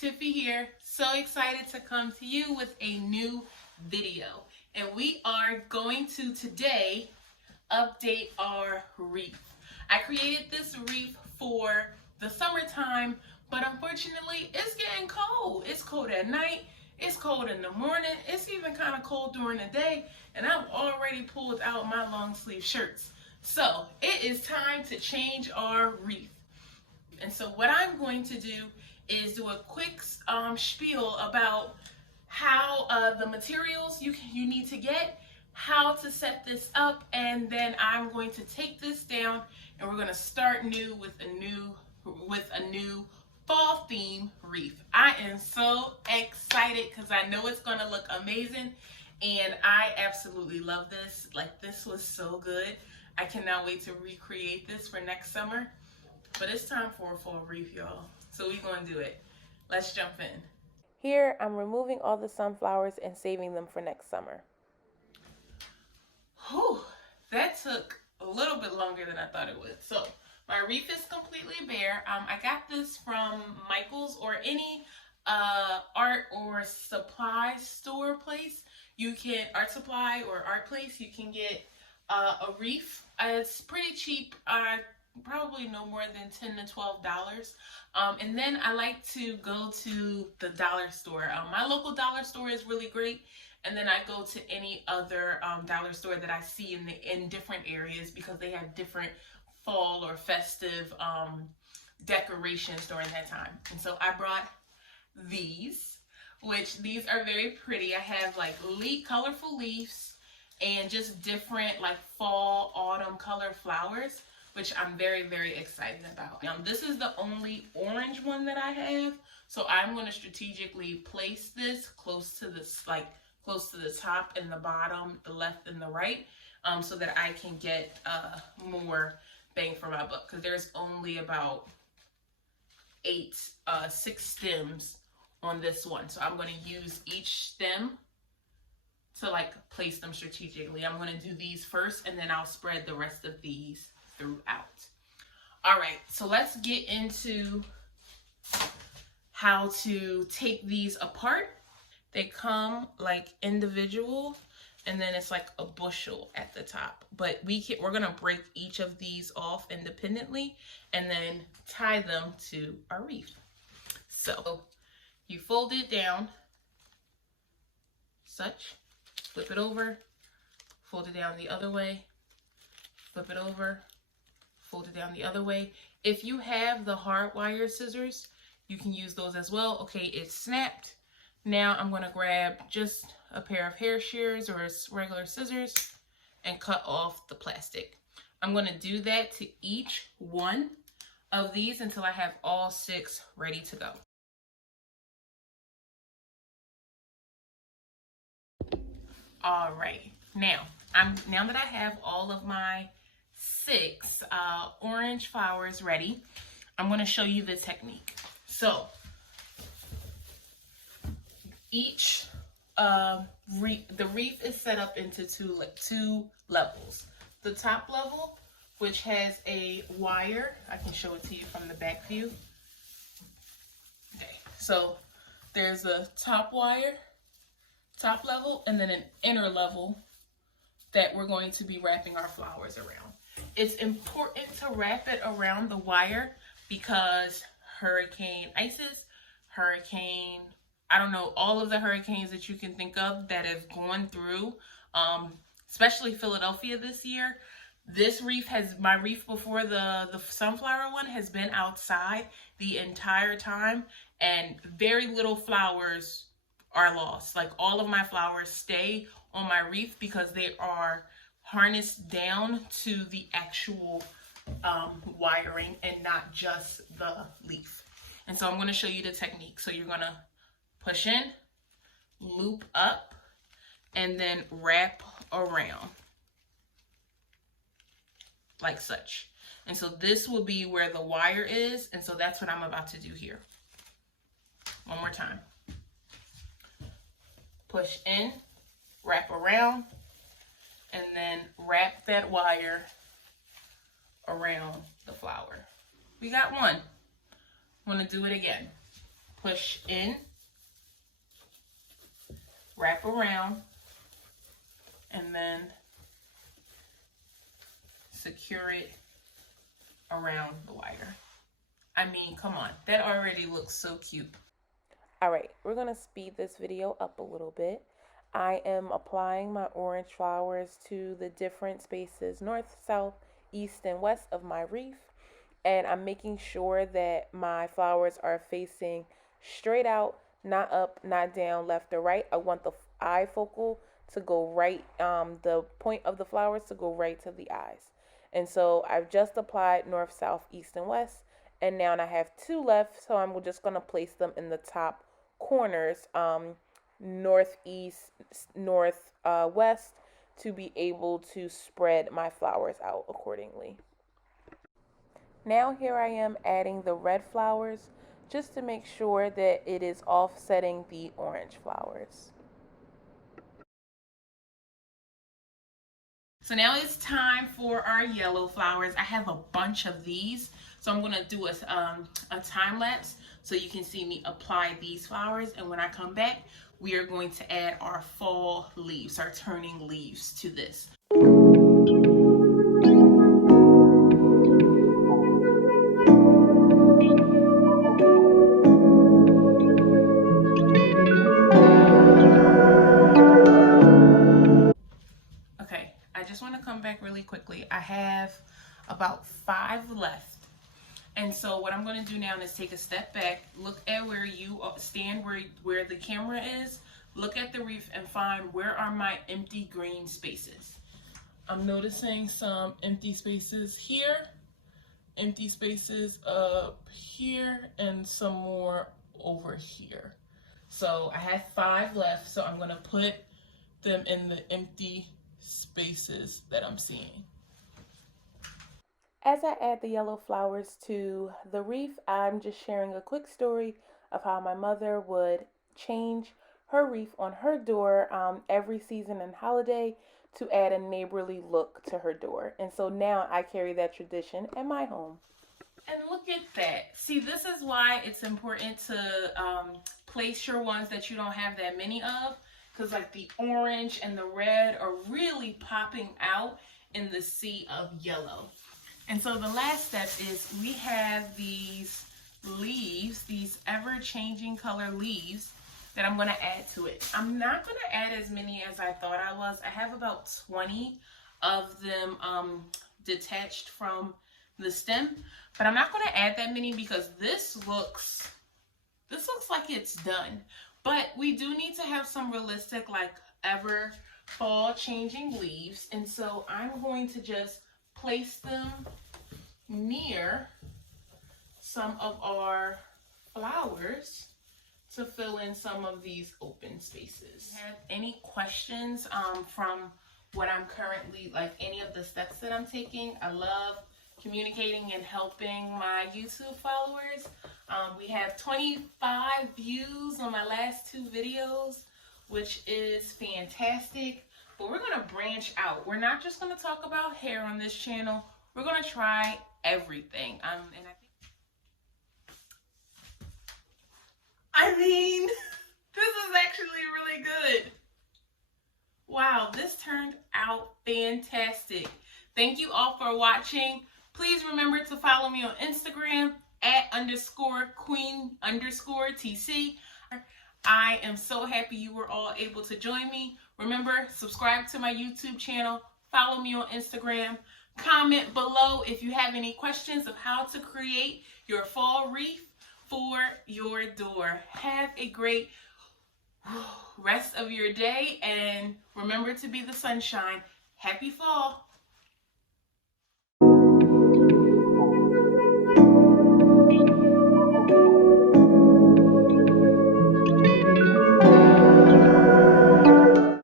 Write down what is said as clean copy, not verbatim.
Tiffy here. So excited to come to you with a new video. And we are going to today update our wreath. I created this wreath for the summertime, but unfortunately it's getting cold. It's cold at night, it's cold in the morning, it's even kind of cold during the day, and I've already pulled out my long sleeve shirts. So it is time to change our wreath. And so what I'm going to do is do a quick spiel about how the materials you need to get, how to set this up, and then I'm going to take this down and we're going to start new with a new fall theme wreath. I am so excited because I know it's going to look amazing, and I absolutely love this. Like, this was so good. I cannot wait to recreate this for next summer. But it's time for a fall wreath, y'all. So we're going to do it. Let's jump in. Here, I'm removing all the sunflowers and saving them for next summer. Whew, that took a little bit longer than I thought it would. So my wreath is completely bare. I got this from Michael's or any art or supply store place. You can, art supply or art place, you can get a wreath. It's pretty cheap. Probably no more than $10 to $12. And then I like to go to the dollar store. My local dollar store is really great. And then I go to any other dollar store that I see in different areas, because they have different fall or festive decorations during that time. And so I brought these, which these are very pretty. I have like colorful leaves and just different like fall, autumn color flowers, which I'm very, very excited about. This is the only orange one that I have, so I'm going to strategically place this close to this, like close to the top and the bottom, the left and the right, so that I can get more bang for my buck, because there's only about 6 stems on this one. So I'm going to use each stem to like place them strategically. I'm going to do these first, and then I'll spread the rest of these throughout. All right, so let's get into how to take these apart. They come like individual, and then it's like a bushel at the top. But we're gonna break each of these off independently and then tie them to our wreath. So you fold it down, such, flip it over, fold it down the other way, flip it over, fold it down the other way. If you have the hard wire scissors, you can use those as well. Okay, it's snapped. Now I'm going to grab just a pair of hair shears or regular scissors and cut off the plastic. I'm going to do that to each one of these until I have all 6 ready to go. All right, now that I have all of my 6 orange flowers ready, I'm going to show you the technique. So each the wreath is set up into two levels. The top level, which has a wire, I can show it to you from the back view. Okay, so there's a top wire, top level, and then an inner level that we're going to be wrapping our flowers around. It's important to wrap it around the wire because Hurricane Isis, I don't know, all of the hurricanes that you can think of that have gone through, especially Philadelphia this year. This wreath my wreath before the sunflower one has been outside the entire time, and very little flowers are lost. Like, all of my flowers stay on my wreath because they are harnessed down to the actual wiring and not just the leaf. And so I'm going to show you the technique. So you're going to push in, loop up, and then wrap around like such. And so this will be where the wire is, and so that's what I'm about to do here. One more time. Push in, wrap around, and then wrap that wire around the flower. We got one. I'm going to do it again. push in, wrap around, and then secure it around the wire. I mean, come on, that already looks so cute. All right, we're gonna speed this video up a little bit. I am applying my orange flowers to the different spaces, north, south, east, and west of my wreath. And I'm making sure that my flowers are facing straight out, not up, not down, left or right. I want the eye focal to go right, the point of the flowers to go right to the eyes. And so I've just applied north, south, east, and west. And now I have two left, so I'm just going to place them in the top corners, northeast, west, to be able to spread my flowers out accordingly. Now here I am adding the red flowers just to make sure that it is offsetting the orange flowers. So now it's time for our yellow flowers. I have a bunch of these, so I'm going to do a time lapse so you can see me apply these flowers, and when I come back, we are going to add our fall leaves, our turning leaves to this. Okay, I just want to come back really quickly. I have about 5 left. And so what I'm going to do now is take a step back, look at where you stand, where the camera is, look at the wreath and find where are my empty green spaces. I'm noticing some empty spaces here, empty spaces up here, and some more over here. So I have 5 left, so I'm going to put them in the empty spaces that I'm seeing. As I add the yellow flowers to the wreath, I'm just sharing a quick story of how my mother would change her wreath on her door every season and holiday to add a neighborly look to her door. And so now I carry that tradition in my home. And look at that. See, this is why it's important to place your ones that you don't have that many of, because like the orange and the red are really popping out in the sea of yellow. And so the last step is we have these leaves, these ever-changing color leaves that I'm going to add to it. I'm not going to add as many as I thought I was. I have about 20 of them detached from the stem, but I'm not going to add that many because this looks like it's done. But we do need to have some realistic, like ever fall changing leaves. And so I'm going to just place them near some of our flowers to fill in some of these open spaces. Have any questions from what I'm currently, like any of the steps that I'm taking? I love communicating and helping my YouTube followers. We have 25 views on my last 2 videos, which is fantastic. But we're going to branch out. We're not just going to talk about hair on this channel. We're going to try everything. And I mean, this is actually really good. Wow, this turned out fantastic. Thank you all for watching. Please remember to follow me on Instagram @_queen_TC. I am so happy you were all able to join me. Remember, subscribe to my YouTube channel, follow me on Instagram, comment below if you have any questions of how to create your fall wreath for your door. Have a great rest of your day and remember to be the sunshine. Happy fall.